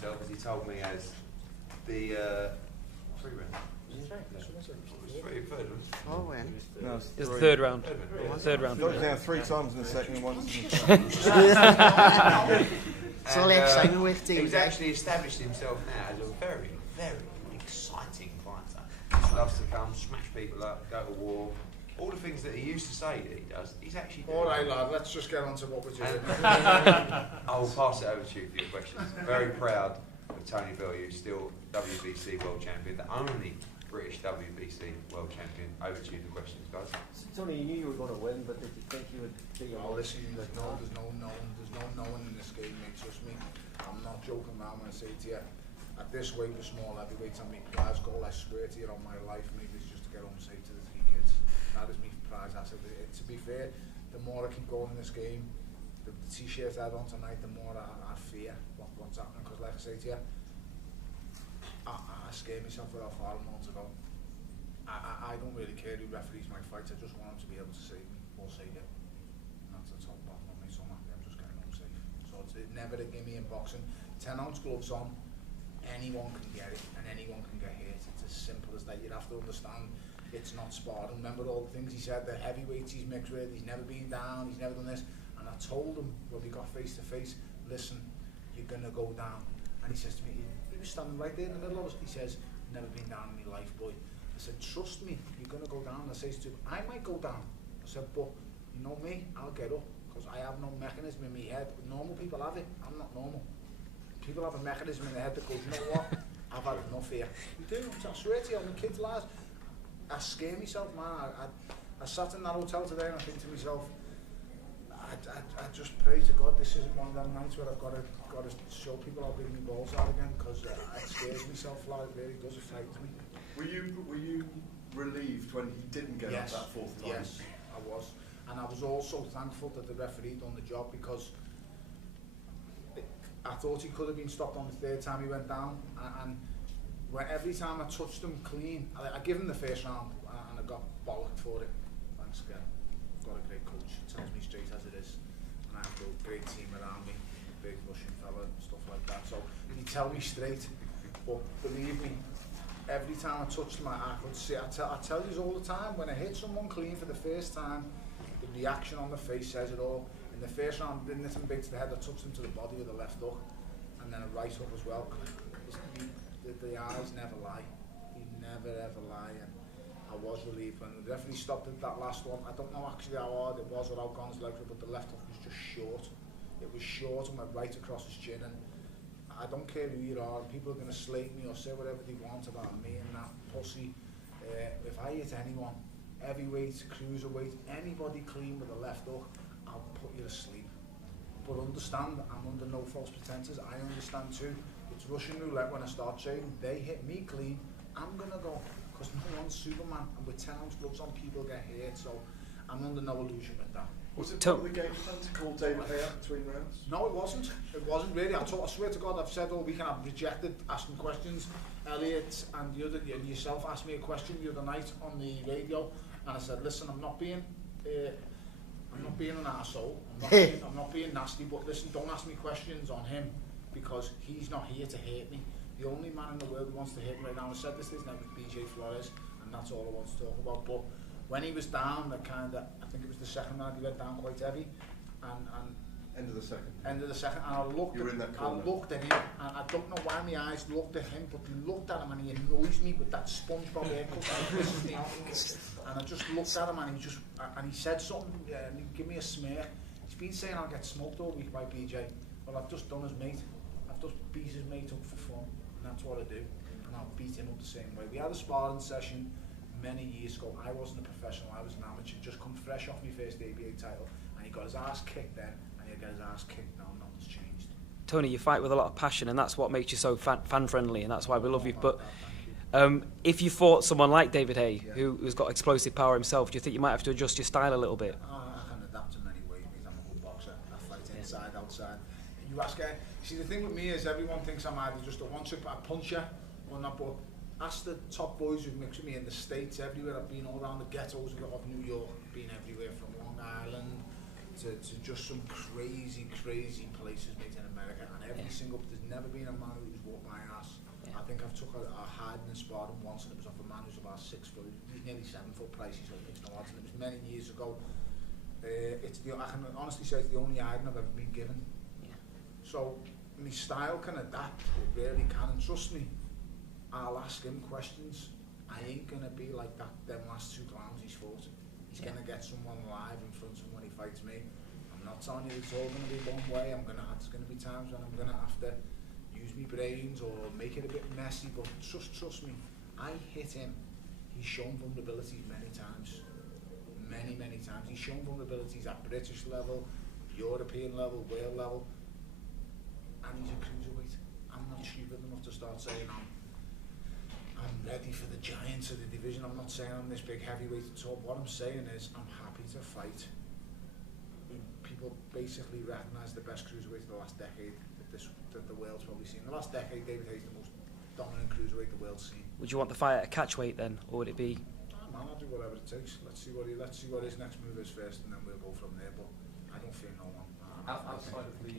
himself, as he told me, as the 3 rounds. Oh, when? No, It's the third round. Third round. Got down 3 times in the second and once in the It's all the excitement with David. He's actually established himself now as a very, very exciting fighter. He loves to come, smash people up, go to war. All the things that he used to say that he does, he's actually doing. All right, lad, let's just get on to what we're doing. I'll pass it over to you for your questions. Very proud of Tony Bellew, still WBC World Champion, the only British WBC World Champion. Over to you, the questions, guys. So, Tony, you knew you were going to win, but did you think you would be Oh, listen, there's no knowing in this game, mate, trust me. I'm not joking around when I say to you, at this weight with small heavyweights and my prize goal, I swear to you on my life, mate, is just to get home safe to the 3 kids. That is my prize asset. To be fair, the more I keep going in this game, the t-shirts I had on tonight, the more I fear what's happening. Because like I say to you, I scare myself without far amounts to go. I don't really care who referees my fights. I just want them to be able to save me or save it. And that's the top bottom of me. So I'm happy I'm just getting home safe. So it's never a gimme in boxing. 10-ounce gloves on, anyone can get it and anyone can get hit. It's as simple as that. You'd have to understand it's not sparring. Remember all the things he said, the heavyweights he's mixed with, he's never been down, he's never done this. And I told him when we got face to face, listen, you're going to go down. And he says to me, he was standing right there in the middle of us, he says, never been down in my life, boy. I said, trust me, you're going to go down. I says to him, I might go down. I said, but you know me, I'll get up, because I have no mechanism in my head. Normal people have it, I'm not normal. People have a mechanism in their head that goes, you know what, I've had enough here. You do, I swear to you, on the kids' lives, I scare myself, man. I sat in that hotel today and I think to myself, I just pray to God this isn't one of them nights where I've got to show people how big my balls are again, because it scares myself, like, it really does, it frightens me. Were you relieved when he didn't get up that 4th time? Yes, I was. And I was also thankful that the referee done the job, because I thought he could have been stopped on the 3rd time he went down, and when every time I touched him clean, I give him the first round and I got bollocked for it. Thanks again. I've got a great coach, tells me straight as it is, and I have a great team around me, big Russian fella and stuff like that, so he tell me straight. But believe me, every time I touched him, I could see, I tell you all the time, when I hit someone clean for the first time, the reaction on the face says it all. In the first round, I didn't hit him big to the head, I touched him to the body with a left hook, and then a right hook as well. The eyes never lie. He never ever lie, and I was relieved when the referee stopped at that last one. I don't know actually how hard it was or how gone his legs were, but the left hook was just short. It was short and went right across his chin, and I don't care who you are, people are going to slate me or say whatever they want about me and that pussy. If I hit anyone, heavyweight, cruiserweight, anybody clean with a left hook, I'll put you to sleep. But understand, I'm under no false pretenses. I understand too. It's Russian roulette when I start trading. They hit me clean, I'm going to go. Because no one's Superman. And with 10-ounce gloves on, people get hurt. So I'm under no illusion with that. Was it part of the game plan to call David Haye out between rounds? No, it wasn't. It wasn't really. I swear to God, I've said all weekend, I've rejected asking questions. Elliot and yourself asked me a question the other night on the radio, and I said, listen, I'm not being an arsehole. I'm not being nasty, but listen, don't ask me questions on him, because he's not here to hurt me. The only man in the world who wants to hurt me right now, I said this, his name is BJ Flores, and that's all I want to talk about. But when he was down, I think it was the second round, he went down quite heavy, and end of the second, and I looked at him, and I don't know why my eyes looked at him, but he looked at him and he annoys me with that SpongeBob haircut, and I just looked at him and he said something, and he gave me a smear. He's been saying I'll get smoked all week by BJ. Well, I've just done his mate. I've just beat his mate up for fun, and that's what I do, and I'll beat him up the same way. We had a sparring session many years ago. I wasn't a professional, I was an amateur, just come fresh off my first ABA title, and he got his ass kicked then, and he'll get his ass kicked now. Nothing's changed. Tony, you fight with a lot of passion, and that's what makes you so fan-friendly, and that's why we love you. But if you fought someone like David Haye, who's got explosive power himself, do you think you might have to adjust your style a little bit? I can adapt in many ways, mate. I'm a good boxer. I fight inside, outside. You ask her, see, the thing with me is everyone thinks I'm either just a one-trick puncher or not, but ask the top boys who've mixed with me in the States, everywhere. I've been all around the ghettos of New York, been everywhere from Long Island to just some crazy places, mate, in America, and every single, there's never been a man who's walked my ass. I think I've took a hiding and sparring once, and it was off a man who's about 6 foot, he's nearly 7 foot pricey, so it makes no odds, and it was many years ago. I can honestly say it's the only hiding I've ever been given. So my style can adapt, it really can, and trust me, I'll ask him questions. I ain't gonna be like them last 2 clowns he's fought. He's gonna get someone live in front of him when he fights me. I'm not telling you it's all gonna be one way. There's gonna be times when I'm gonna have to use my brains or make it a bit messy, but trust me, I hit him. He's shown vulnerabilities many times. Many times. He's shown vulnerabilities at British level, European level, world level, and he's a cruiserweight. I'm not stupid enough to start saying I'm ready for the giants of the division. I'm not saying I'm this big heavyweight at all. What I'm saying is I'm happy to fight. People basically recognise the best cruiserweight of the last decade that the world's probably seen. The last decade, David Haye is the most dominant cruiserweight the world's seen. Would you want the fight at a catchweight then, or would it be? Man, I'll do whatever it takes. Let's see what his next move is first, and then we'll go from there. But I don't fear no one. Outside of the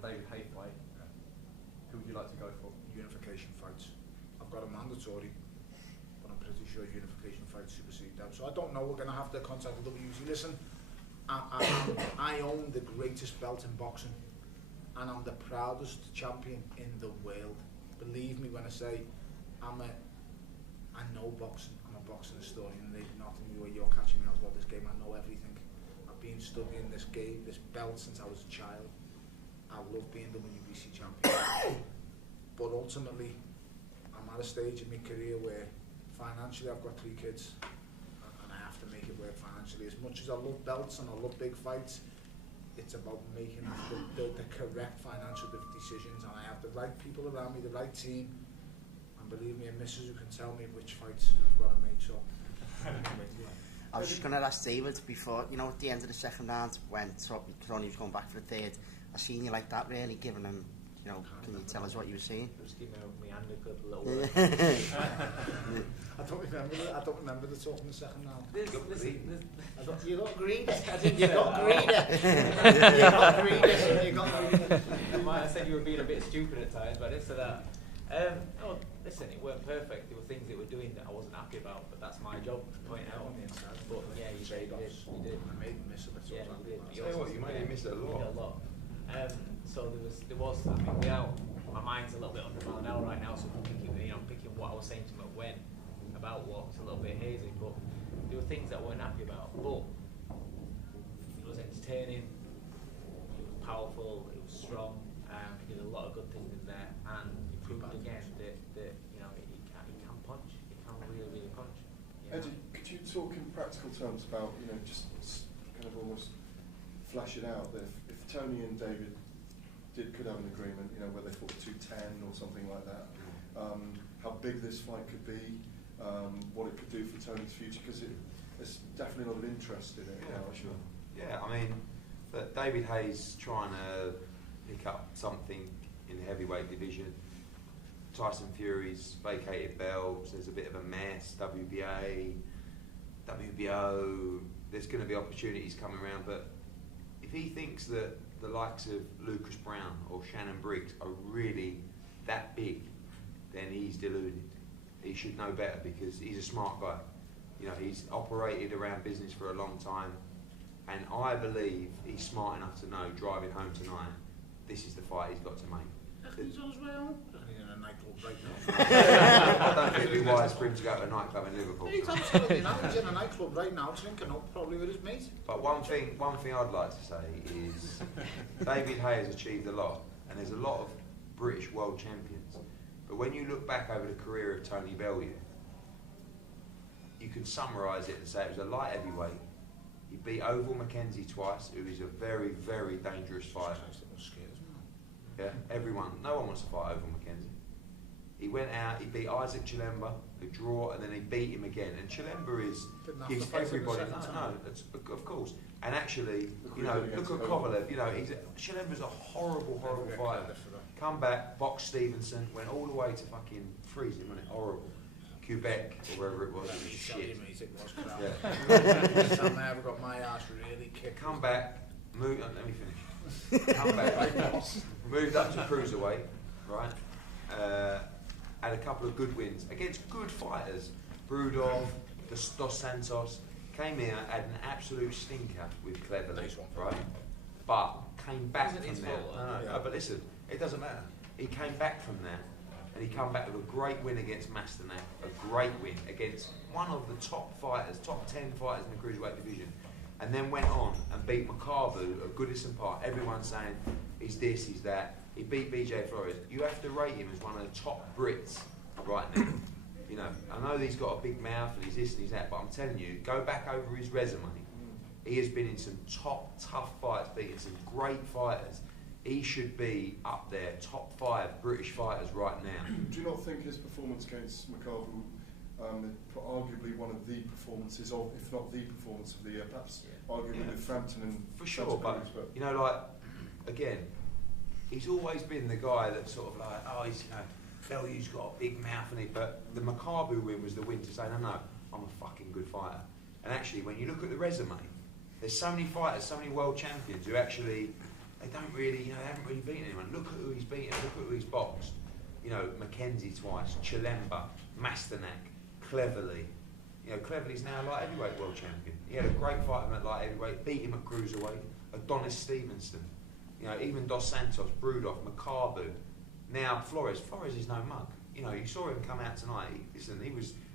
David Haye fight, who would you like to go for? Unification fights. I've got a mandatory, but I'm pretty sure unification fights supersede them. So I don't know. We're going to have to contact the WC. Listen, I own the greatest belt in boxing, and I'm the proudest champion in the world. Believe me when I say I know boxing. I'm a boxing historian. There's nothing where you're catching me out about this game. I know everything. I've been studying this game, this belt, since I was a child. I love being WBC champion. But ultimately, I'm at a stage in my career where financially I've got 3 kids, and I have to make it work financially. As much as I love belts and I love big fights, it's about making the correct financial decisions, and I have the right people around me, the right team, and believe me, a missus who can tell me which fights I've got to make. So I was just going to ask David before, at the end of the second round, when Tony was going back for the third, I seen you like that, really giving him, can you tell us what you were saying? Just giving me hand a good little word. I don't remember the talk in the second round. You got greedy. You got greedy. I might have said you were being a bit stupid at times, but instead of that. No, listen, it weren't perfect. There were things that we're doing that I wasn't happy about, but that's my job to point out. But yeah, you did. I made a miss of it. Yeah, you did. Tell you what, you made him miss it a lot. So there was. I mean, my mind's a little bit under mile an hour right now. So I'm picking what I was saying to him when about what was a little bit hazy. But there were things that I weren't happy about. But it was entertaining. It was powerful. It was strong. He did a lot of good things in there, and he proved again that he can punch. He can really punch. Eddie, could you talk in practical terms about just kind of almost flash it out that if Tony and David could have an agreement, where they fought 210 or something like that, how big this fight could be, what it could do for Tony's future, because there's definitely a lot of interest in it. Yeah, for sure. Yeah, I mean, but David Haye's trying to pick up something in the heavyweight division. Tyson Fury's vacated belts. There's a bit of a mess. WBA, WBO. There's going to be opportunities coming around, but if he thinks that the likes of Lucas Brown or Shannon Briggs are really that big, then he's deluded. He should know better, because he's a smart guy. He's operated around business for a long time, and I believe he's smart enough to know, driving home tonight, this is the fight he's got to make. He's on his way home. He's in a nightclub right now. I don't think it'd be wise for him to go to a nightclub in Liverpool. He's absolutely not. He's in a nightclub right now, drinking up, probably with his mate. But one thing I'd like to say is David Haye has achieved a lot, and there's a lot of British world champions. But when you look back over the career of Tony Bellew, you can summarise it and say it was a light heavyweight. He beat Oval Mackenzie twice, who is a very, very dangerous fighter. Yeah, no one wants to fight Oval Mackenzie. He went out, he beat Isaac Chilemba, a draw, and then he beat him again. And Chilemba gives everybody, of course. And actually, look at Kovalev, Chilemba's a horrible fighter. Come back, boxed Stevenson, went all the way to fucking freezing, wasn't it? Horrible. Quebec or wherever it was. It was shit. It was crap. Yeah. Next time I ever got my ass really kicked. Come back, move. Let me finish. Come back. Moved up to cruiserweight, right? Had a couple of good wins against good fighters. Brudov, Dos Santos came here, had an absolute stinker with Cleverly, Nice one. right? But came back Wasn't from his there. fault, No, yeah. but listen, it doesn't matter. He came back from there, and he come back with a great win against Masternak, a great win against one of the top fighters, top 10 fighters in the cruiserweight division, and then went on and beat Makabu at Goodison Park. Everyone's saying he's this, he's that. He beat BJ Flores. You have to rate him as one of the top Brits right now. You know, I know he's got a big mouth and he's this and he's that, but I'm telling you, go back over his resume. He has been in some top, tough fights, beating some great fighters. He should be up there, top 5 British fighters right now. Do you not think his performance against Makabu, arguably one of the performances of, if not the performance of the year, perhaps arguably with Frampton and For sure, Santa but Cruz, you know, like, again, he's always been the guy that's sort of like, oh, he's, you know, Bellew's got a big mouth and but the Makabu win was the win to say, no, I'm a fucking good fighter. And actually, when you look at the resume, there's so many fighters, so many world champions who actually, they don't really, you know, they haven't really beaten anyone. Look at who he's beaten, look at who he's boxed. You know, Mackenzie twice, Chilemba, Masternak, Cleverly. You know, Cleverly's now a light heavyweight world champion. He had a great fight with him at light heavyweight, beat him at cruiserweight, Adonis Stevenson. You know, even Dos Santos, Brudov, Makabu. Now Flores is no mug. You know, you saw him come out tonight.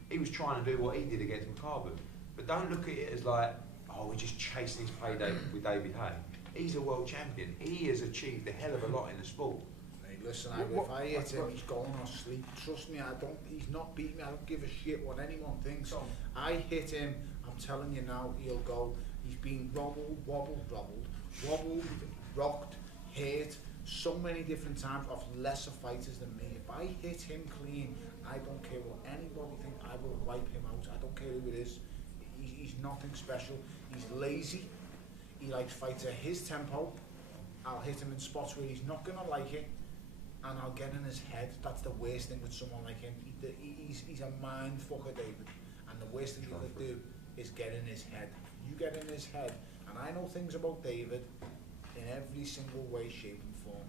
He was trying to do what he did against Makabu. But don't look at it as like, oh, we're just chasing his payday with David Haye. He's a world champion. He has achieved a hell of a lot in the sport. Hey, listen, if I hit him, he's going on sleep. Trust me, he's not beating me. I don't give a shit what anyone thinks. I hit him, I'm telling you now, he'll go. He's been wobbled, rocked, hit so many different times of lesser fighters than me. If I hit him clean, I don't care what anybody thinks, I will wipe him out. I don't care who it is. He's nothing special. He's lazy. He likes fights at his tempo. I'll hit him in spots where he's not going to like it, and I'll get in his head. That's the worst thing with someone like him. He's a mind fucker, David, and the worst thing you could do is get in his head. You get in his head, and I know things about David in every single way, shape and form,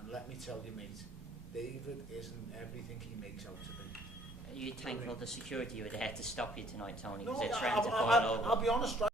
and let me tell you, mate, David isn't everything he makes out to be. Are you thankful the security were there to stop you tonight, Tony? No, Was it trying to boil over? I'll be honest, right?